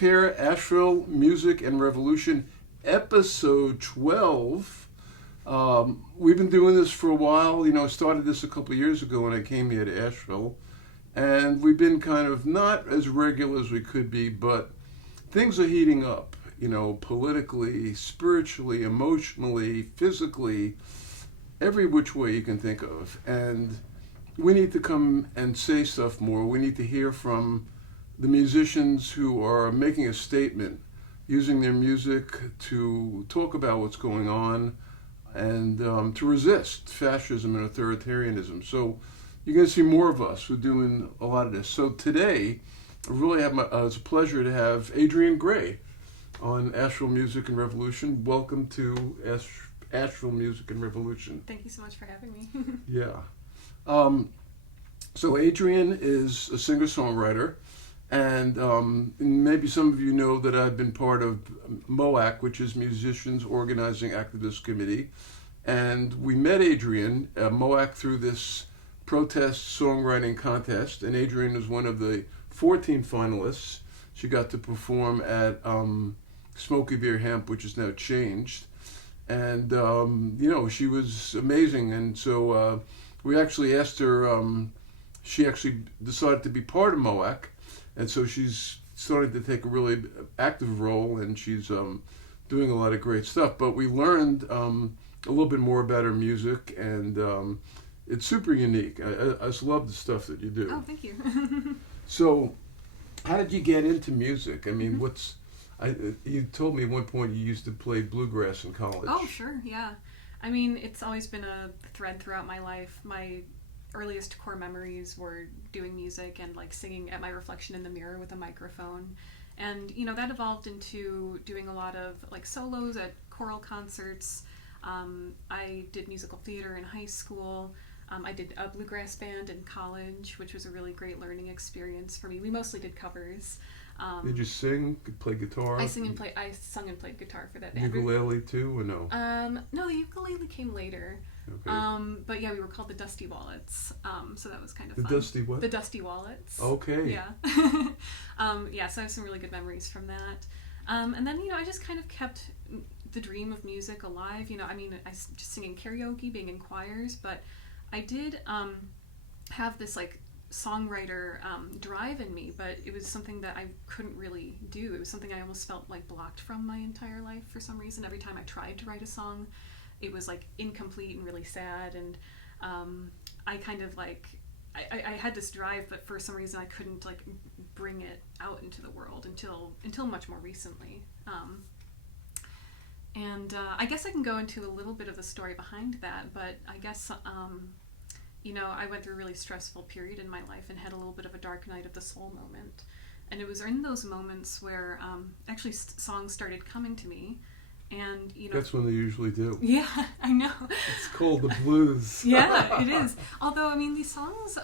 Here, Asheville Music and Revolution, episode 12. We've been doing this for a while. I started this a couple of years ago when I came here to Asheville, and we've been kind of not as regular as we could be, but things are heating up, politically, spiritually, emotionally, physically, every which way you can think of. And we need to come and say stuff more. We need to hear from the musicians who are making a statement, using their music to talk about what's going on and to resist fascism and authoritarianism. So you're going to see more of us who are doing a lot of this. So today, I really have it's a pleasure to have Adrienne Gail on Asheville Music and Revolution. Welcome to Asheville Music and Revolution. Thank you so much for having me. Yeah. So Adrienne is a singer-songwriter. And maybe some of you know that I've been part of MOAC, which is Musicians Organizing Activist Committee. And we met Adrienne at MOAC through this protest songwriting contest. And Adrienne was one of the 14 finalists. She got to perform at Smoky Beer Hemp, which is now changed. And, she was amazing. And so we actually asked her, she actually decided to be part of MOAC. And so she's starting to take a really active role, and she's doing a lot of great stuff. But we learned a little bit more about her music, and it's super unique. I just love the stuff that you do. Oh, thank you. So how did you get into music? I mean, you told me at one point you used to play bluegrass in college. Oh, sure, yeah. I mean, it's always been a thread throughout my life. My earliest core memories were doing music and singing at my reflection in the mirror with a microphone, and that evolved into doing a lot of solos at choral concerts. I did musical theater in high school. I did a bluegrass band in college, which was a really great learning experience for me. We mostly did covers. Did you sing, play guitar? I sung and played guitar for that band. Ukulele too, or no? No, the ukulele came later. Okay. But yeah, we were called the Dusty Wallets, so that was kind of fun. The Dusty what? The Dusty Wallets. Okay. Yeah. Yeah, so I have some really good memories from that. And then, I just kind of kept the dream of music alive. I just singing karaoke, being in choirs, but I did have this songwriter drive in me, but it was something that I couldn't really do. It was something I almost felt blocked from my entire life for some reason. Every time I tried to write a song, it was incomplete and really sad, and I kind of I had this drive, but for some reason I couldn't bring it out into the world until much more recently. And I guess I can go into a little bit of the story behind that, but I guess I went through a really stressful period in my life and had a little bit of a dark night of the soul moment, and it was in those moments where actually songs started coming to me. And that's when they usually do. Yeah, I know. It's called the blues. Yeah, it is. Although these songs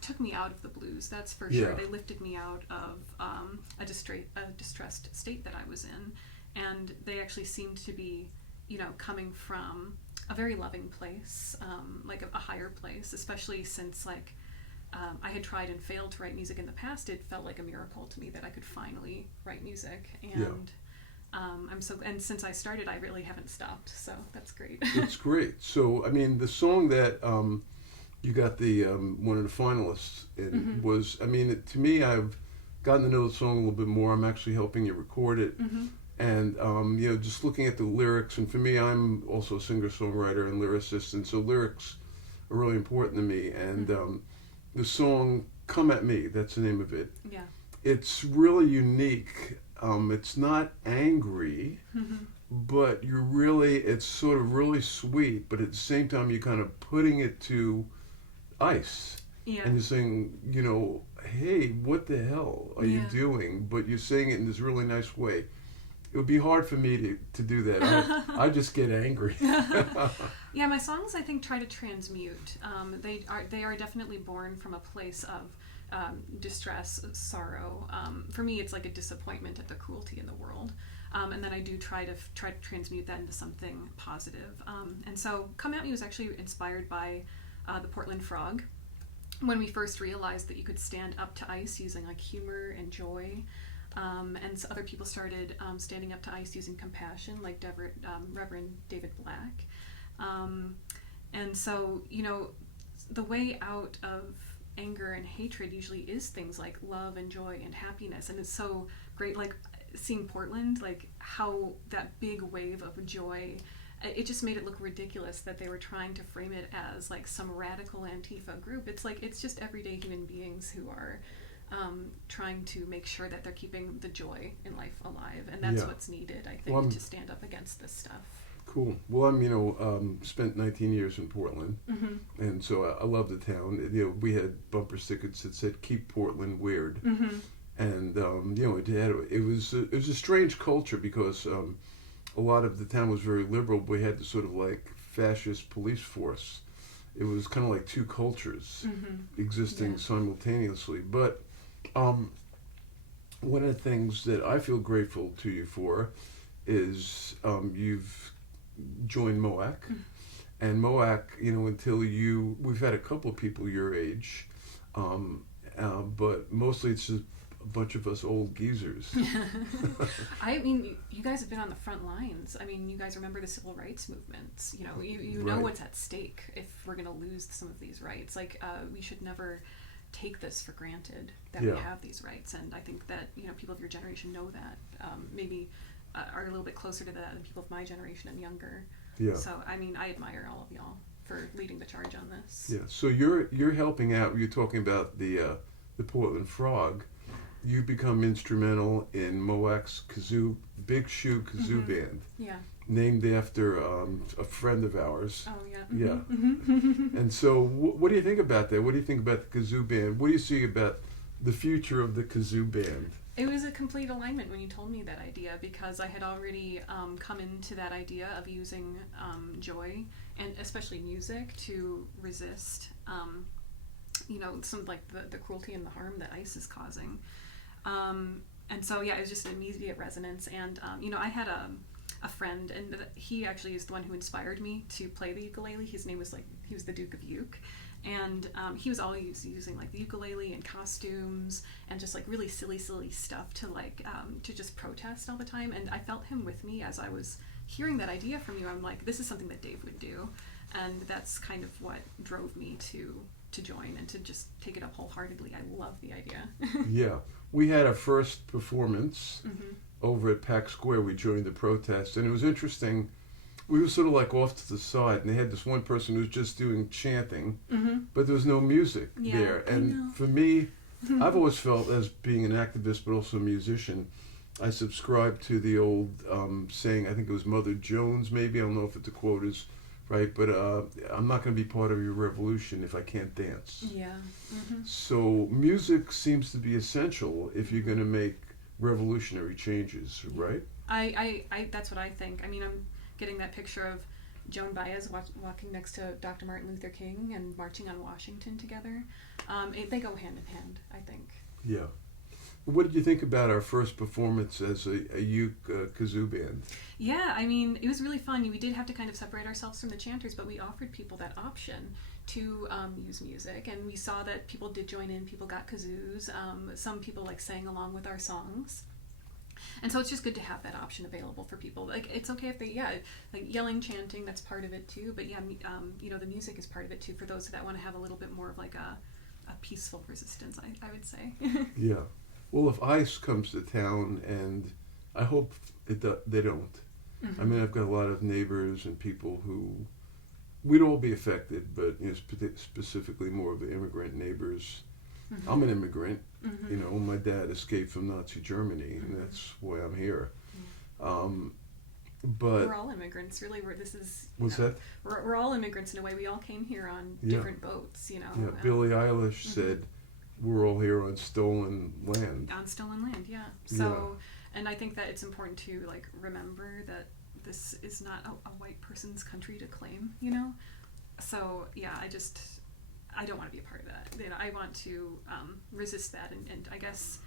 took me out of the blues. That's for sure. They lifted me out of a distressed state that I was in, and they actually seemed to be, coming from a very loving place, a higher place. Especially since I had tried and failed to write music in the past. It felt like a miracle to me that I could finally write music, and. Yeah. And since I started, I really haven't stopped, so that's great. It's great. So, the song that you got the one of the finalists in was, to me, I've gotten to know the song a little bit more. I'm actually helping you record it, and just looking at the lyrics. And for me, I'm also a singer-songwriter and lyricist, and so lyrics are really important to me. And the song "Come at Me," that's the name of it. Yeah, it's really unique. It's not angry, but it's sort of really sweet, but at the same time you're kind of putting it to ice. Yeah. And you're saying, hey, what the hell are you doing? But you're saying it in this really nice way. It would be hard for me to do that. I just get angry. Yeah, my songs, I think, try to transmute. They are definitely born from a place of distress, sorrow. For me, it's like a disappointment at the cruelty in the world. And then I do try to transmute that into something positive. And so Come At Me was actually inspired by the Portland Frog. When we first realized that you could stand up to ice using like humor and joy, and so other people started standing up to ice using compassion, like Reverend David Black. And so, the way out of anger and hatred usually is things like love and joy and happiness. And it's so great, like seeing Portland, like how that big wave of joy, it just made it look ridiculous that they were trying to frame it as like some radical Antifa group. It's like, it's just everyday human beings who are trying to make sure that they're keeping the joy in life alive. And that's what's needed, I think, to stand up against this stuff. Cool. Well, I'm, spent 19 years in Portland, and so I love the town. We had bumper stickers that said "Keep Portland Weird," and it was a strange culture because a lot of the town was very liberal. We had this sort of like fascist police force. It was kind of like two cultures existing simultaneously. But one of the things that I feel grateful to you for is you've joined MOAC. And MOAC, we've had a couple of people your age, but mostly it's just a bunch of us old geezers. I mean, you guys have been on the front lines. I mean, you guys remember the civil rights movements. You know what's at stake if we're going to lose some of these rights. Like, we should never take this for granted that we have these rights. And I think that, people of your generation know that. Maybe are a little bit closer to that than people of my generation and younger. Yeah. So, I mean, I admire all of y'all for leading the charge on this. Yeah. So you're helping out. You're talking about the Portland Frog. You become instrumental in MOAC's kazoo, Big Shoe Kazoo Band. Yeah. Named after a friend of ours. Oh, yeah. Yeah. And so what do you think about that? What do you think about the kazoo band? What do you see about the future of the kazoo band? It was a complete alignment when you told me that idea, because I had already come into that idea of using joy, and especially music, to resist some like the cruelty and the harm that ice is causing. And so, it was just an immediate resonance. And, I had a friend, and he actually is the one who inspired me to play the ukulele. His name was he was the Duke of Uke. And he was always using like the ukulele and costumes and just like really silly stuff to to just protest all the time. And I felt him with me as I was hearing that idea from you. I'm like, this is something that Dave would do. And that's kind of what drove me to join and to just take it up wholeheartedly. I love the idea. Yeah. We had our first performance over at Pack Square. We joined the protest, and it was interesting. We were sort of like off to the side, and they had this one person who was just doing chanting, but there was no music there. And for me, I've always felt, as being an activist but also a musician, I subscribe to the old saying, I think it was Mother Jones maybe, I don't know if it's a quote is right, but I'm not going to be part of your revolution if I can't dance. Yeah. So music seems to be essential if you're going to make revolutionary changes, right? I that's what I think. I mean, I'm getting that picture of Joan Baez walking next to Dr. Martin Luther King and marching on Washington together. They go hand in hand, I think. Yeah. What did you think about our first performance as a uke kazoo band? Yeah, I mean, it was really fun. We did have to kind of separate ourselves from the chanters, but we offered people that option to use music, and we saw that people did join in. People got kazoos. Some people sang along with our songs. And so it's just good to have that option available for people. Like, it's okay if they, yelling, chanting, that's part of it too. But the music is part of it too for those that want to have a little bit more of a peaceful resistance, I would say. Yeah. Well, if ICE comes to town, and I hope they don't. I mean, I've got a lot of neighbors and people who, we'd all be affected, but specifically more of the immigrant neighbors. I'm an immigrant. My dad escaped from Nazi Germany, and that's why I'm here. But we're all immigrants, really. What's that? We're all immigrants in a way. We all came here on different boats, Yeah, Billie Eilish said, we're all here on stolen land. On stolen land, yeah. So, and I think that it's important to remember that this is not a white person's country to claim, So, yeah, I don't want to be a part of that. You know, I want to resist that, and I guess,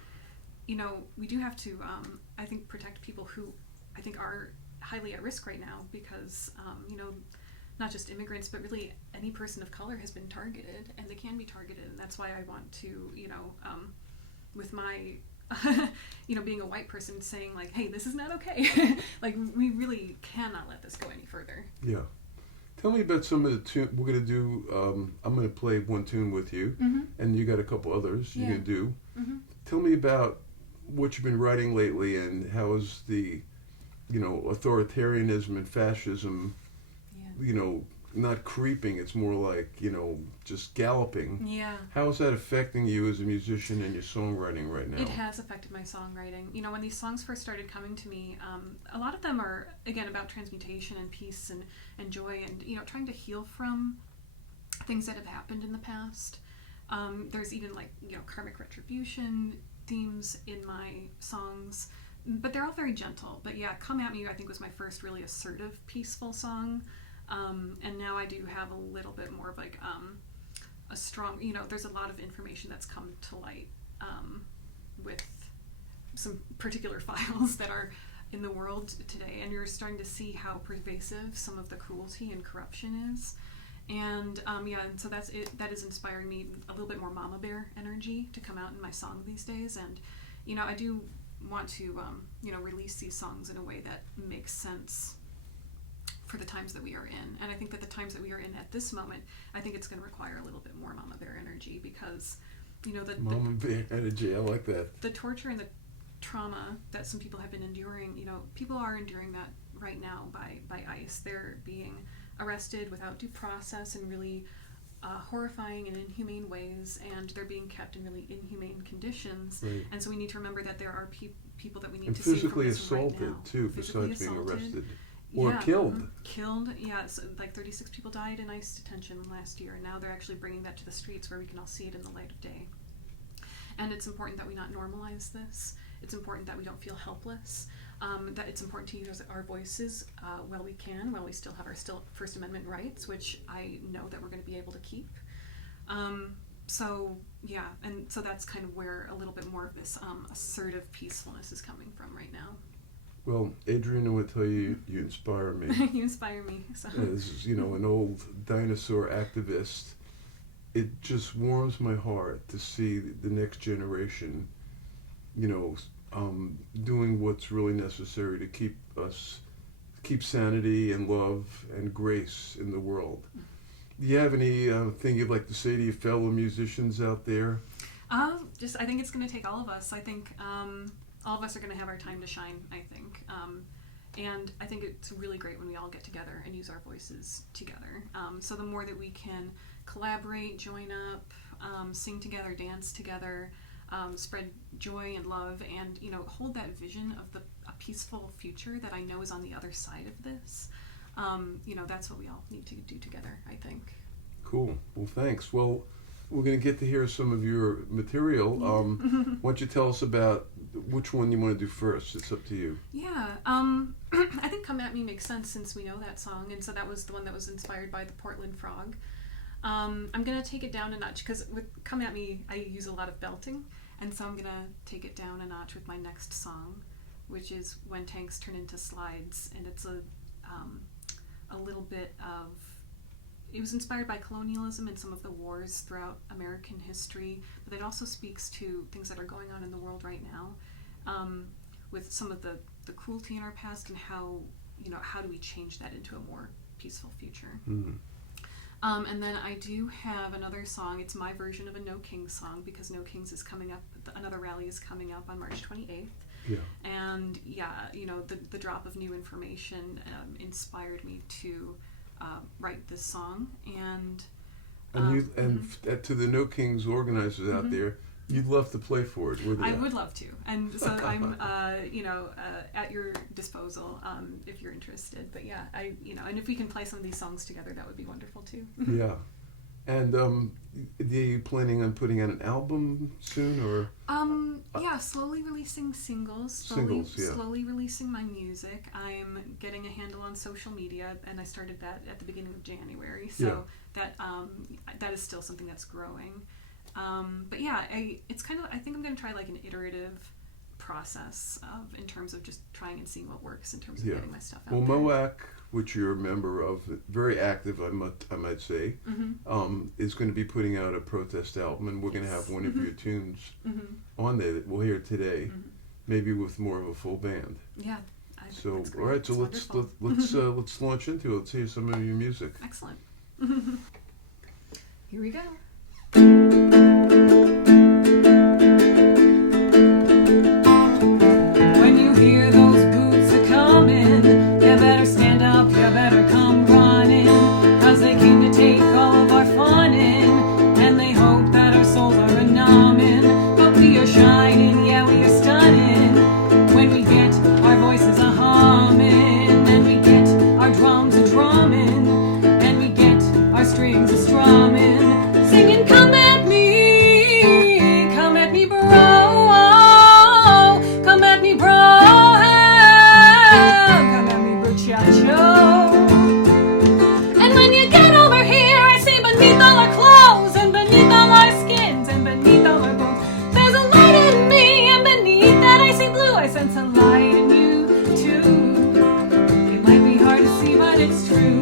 you know, we do have to, I think, protect people who I think are highly at risk right now because, you know, not just immigrants, but really any person of color has been targeted, and they can be targeted, and that's why I want to, you know, with my, you know, being a white person saying like, hey, this is not okay. Like, we really cannot let this go any further. Yeah. Tell me about some of the tune we're going to do. I'm going to play one tune with you, and you got a couple others you're going to do. Tell me about what you've been writing lately, and how is the, you know, authoritarianism and fascism, you know, not creeping, it's more like, you know, just galloping. Yeah. How is that affecting you as a musician and your songwriting right now? It has affected my songwriting. You know, when these songs first started coming to me, a lot of them are, again, about transmutation and peace and joy and, you know, trying to heal from things that have happened in the past. There's even, like, you know, karmic retribution themes in my songs, but they're all very gentle. But yeah, Come At Me, I think, was my first really assertive, peaceful song. And now I do have a little bit more of like a strong, you know, there's a lot of information that's come to light with some particular files that are in the world today, and you're starting to see how pervasive some of the cruelty and corruption is. And yeah, and so that's it. That is inspiring me a little bit more mama bear energy to come out in my song these days. And you know, I do want to you know, release these songs in a way that makes sense for the times that we are in. And I think that the times that we are in at this moment, I think it's going to require a little bit more mama bear energy because, you know, the mama bear energy, I like that. The torture and the trauma that some people have been enduring, you know, people are enduring that right now by ICE. They're being arrested without due process in really horrifying and inhumane ways, and they're being kept in really inhumane conditions. Right. And so we need to remember that there are people that we need and to save from physically this assaulted right now. too, Physically besides being assaulted. arrested. Or Yeah, killed. Killed, yeah. So like 36 people died in ICE detention last year, and now they're actually bringing that to the streets where we can all see it in the light of day. And it's important that we not normalize this. It's important that we don't feel helpless. That it's important to use our voices while we can, while we still have our First Amendment rights, which I know that we're going to be able to keep. So yeah, and so that's kind of where a little bit more of this assertive peacefulness is coming from right now. Well, Adrienne, I want to tell you, you inspire me. You inspire me. So. As, you know, an old dinosaur activist, it just warms my heart to see the next generation, you know, doing what's really necessary to keep sanity and love and grace in the world. Do you have any thing you'd like to say to your fellow musicians out there? Just, I think it's going to take all of us. I think all of us are going to have our time to shine, I think. And I think it's really great when we all get together and use our voices together. So the more that we can collaborate, join up, sing together, dance together, spread joy and love, and, you know, hold that vision of a peaceful future that I know is on the other side of this. You know, that's what we all need to do together, I think. Cool. Well, thanks. Well, we're going to get to hear some of your material. Why don't you tell us about which one you want to do first? It's up to you. Yeah. I think Come At Me makes sense since we know that song, and so that was the one that was inspired by the Portland Frog. I'm going to take it down a notch because with Come At Me, I use a lot of belting, and so I'm going to take it down a notch with my next song, which is When Tanks Turn Into Slides, and it's a little bit of, it was inspired by colonialism and some of the wars throughout American history, but it also speaks to things that are going on in the world right now, with some of the cruelty in our past and how, you know, how do we change that into a more peaceful future. And then I do have another song. It's my version of a No Kings song because No Kings is coming up, another rally is coming up on March 28th. Yeah. And yeah, you know, the drop of new information inspired me to write this song. And to the No Kings organizers out there, you'd love to play for it, wouldn't you? I would love to, and so I'm you know, at your disposal if you're interested. But yeah, and if we can play some of these songs together, that would be wonderful too. Yeah. And are you planning on putting out an album soon, or? Yeah, slowly releasing singles, slowly releasing my music. I'm getting a handle on social media, and I started that at the beginning of January. So that is still something that's growing. But yeah, I think I'm going to try like an iterative process in terms of just trying and seeing what works in terms of getting my stuff out there. MOAC, which you're a member of, very active, I might say, is going to be putting out a protest album, and we're going to have one of your tunes on there that we'll hear today, maybe with more of a full band. Yeah. So all right, so let's launch into it. Let's hear some of your music. Excellent. Here we go. When you hear those boots a coming, you better stand up, you better come running, 'cause they came to take all of our fun in, and they hope that our souls are a numbing. But we are shining, yeah, we are stunning, when we get our voices a humming, and we get our drums a drumming, and we get our strings a strumming, singing, come at me, bro, come at me, bro, come at me, muchacho. And when you get over here, I see beneath all our clothes, and beneath all our skins, and beneath all our bones, there's a light in me, and beneath that icy blue, I sense a light in you, too. It might be hard to see, but it's true.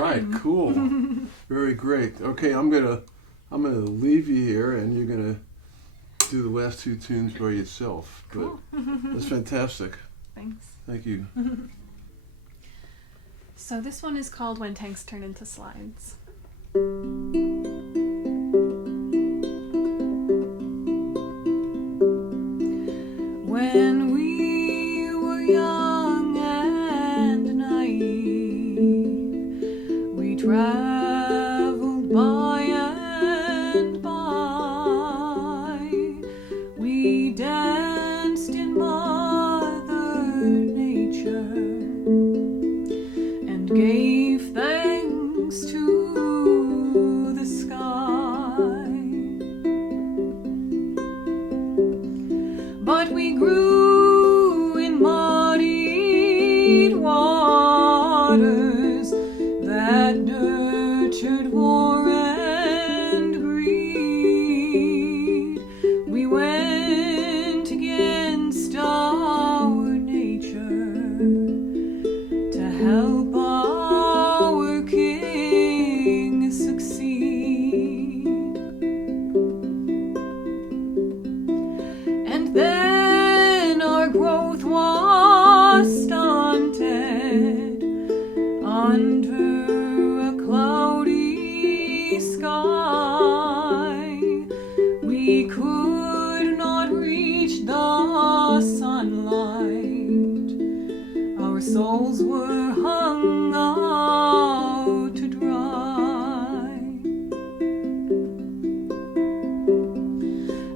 right, cool. Very great. Okay, I'm gonna leave you here, and you're gonna do the last two tunes by yourself. Cool. But that's fantastic. Thanks. Thank you. So this one is called When Tanks Turn into Slides. When we were young and naive, we traveled by and by. We danced in Mother Nature and gave thanks to the sky. But we grew in muddied waters that nurtured war and greed. We went against our nature to help our king succeed. And then our growth was stunted under a cloudy sky. We could not reach the sunlight. Our souls were hung out to dry.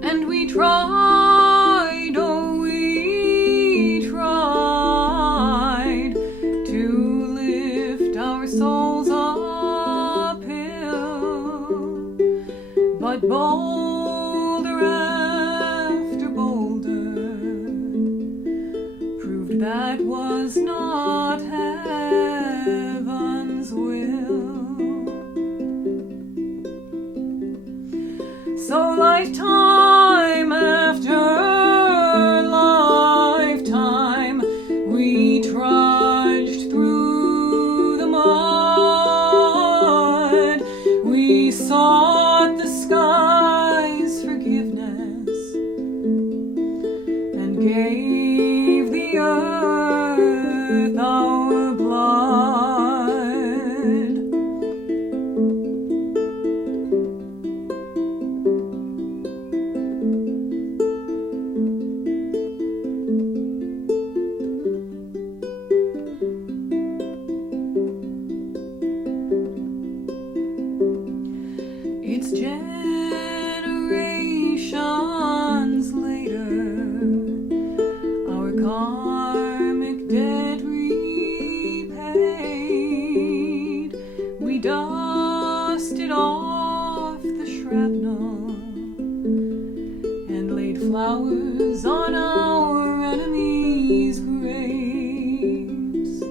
And we tried, oh we tried to lift our souls uphill, but boulder after boulder proved that was not heaven's will. So lifetime after lifetime, we trudged through the mud. We sought the sky's forgiveness and gave the earth our blood. It's generations later, our karmic debt repaid. We dusted off the shrapnel and laid flowers on our enemies' graves.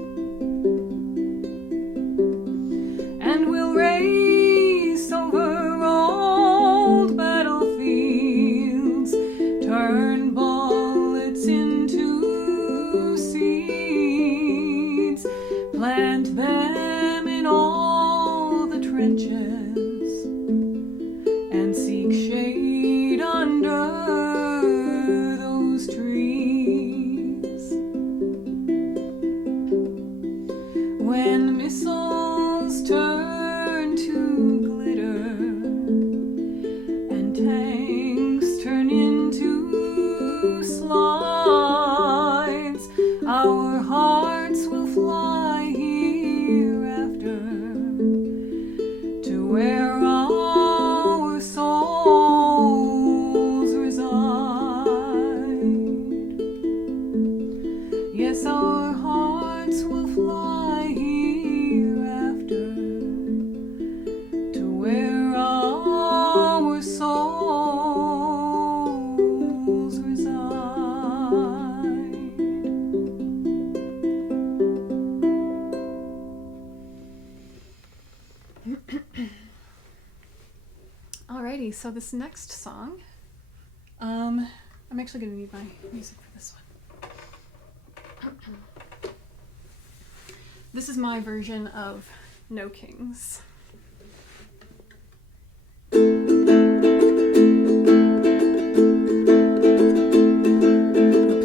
And we'll race over old battlefields, turn bullets into seeds, plant them in all the trenches, and seek shade under those trees. When missiles turn to glitter and tanks turn into slides, our hearts will fly hereafter to where our souls reside. Yes, our hearts will fly hereafter to where our souls reside. Alrighty, so this next song, I'm actually going to need my music for this one. This is my version of No Kings. We're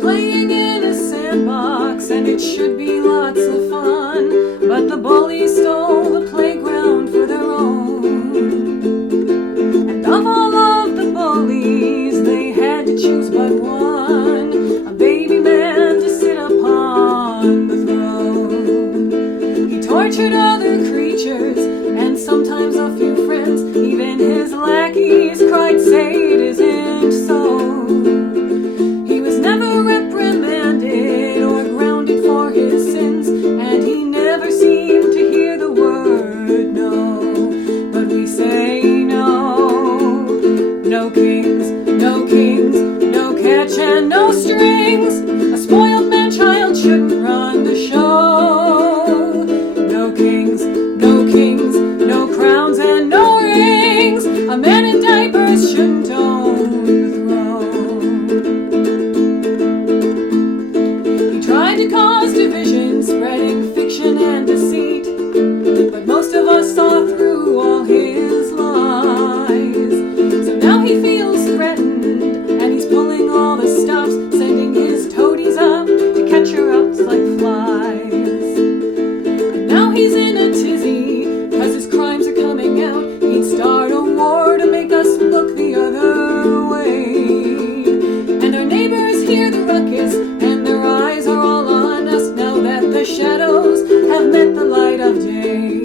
playing in a sandbox and it should be lots of fun, but the bullies stole the playground for their own. And of all of the bullies, they had to choose but one, a baby man to sit upon the throne. He tortured other creatures and sometimes a few friends. Even his lackeys cried, say it isn't so. He was never reprimanded or grounded for his sins, and he never seemed to hear the word no. But we say no. No kings, no kings, no catch and no strings. A spoiled man-child shouldn't run the show. No kings, no kings, no crowns and no rings. A man in diapers shouldn't own the throne. He tried to cause division, spreading fiction and deceit, but most of us saw through all his lies. So now he feels threatened, and he's pulling all the stops, sending his toadies up to catch her ups like flies. And now he's in a tizzy, 'cause his crimes are coming out. He'd start a war to make us look the other way. And our neighbors hear the ruckus, and their eyes are all on us now that the shadows have met the light of day.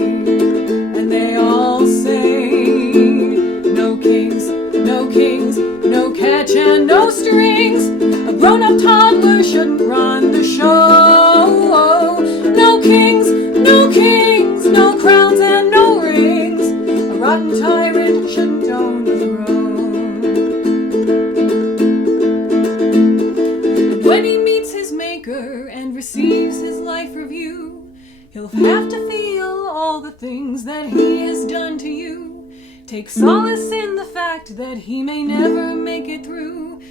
And they all say, no kings, no kings, no catch and no strings. A grown-up toddler shouldn't run the show. No kings, no kings, no crowns and no rings. A rotten tyrant shouldn't own the throne. And when he meets his maker and receives his life review, he'll have to feel all the things that he has done to you. Take solace in the fact that he may never make it through.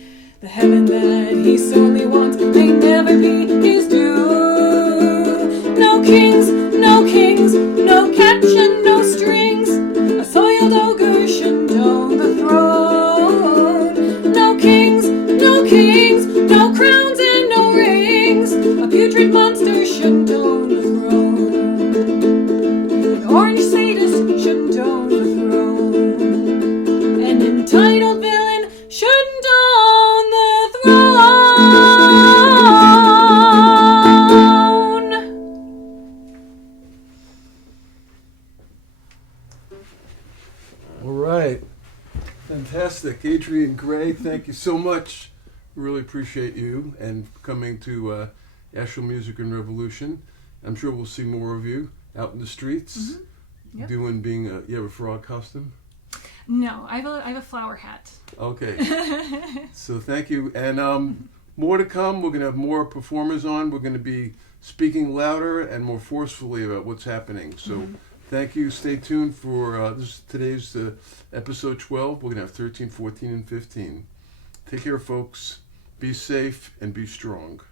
The heaven that he sorely wants may never be his due. No kings, no kings, no catch and no strings. A soiled ogre shouldn't own the throne. No kings, no kings, no crowns and no rings. A putrid monster shouldn't own the throne. An orange sadist shouldn't own the throne. An entitled villain shouldn't own the throne. All right. Fantastic. Adrienne Gail, thank you so much. Really appreciate you and coming to Asheville Music and Revolution. I'm sure we'll see more of you out in the streets. Mm-hmm. Yep. You have a frog costume? No, I have a flower hat. Okay. So thank you. And more to come. We're going to have more performers on. We're going to be speaking louder and more forcefully about what's happening. So thank you. Stay tuned for today's episode 12. We're going to have 13, 14, and 15. Take care, folks. Be safe and be strong.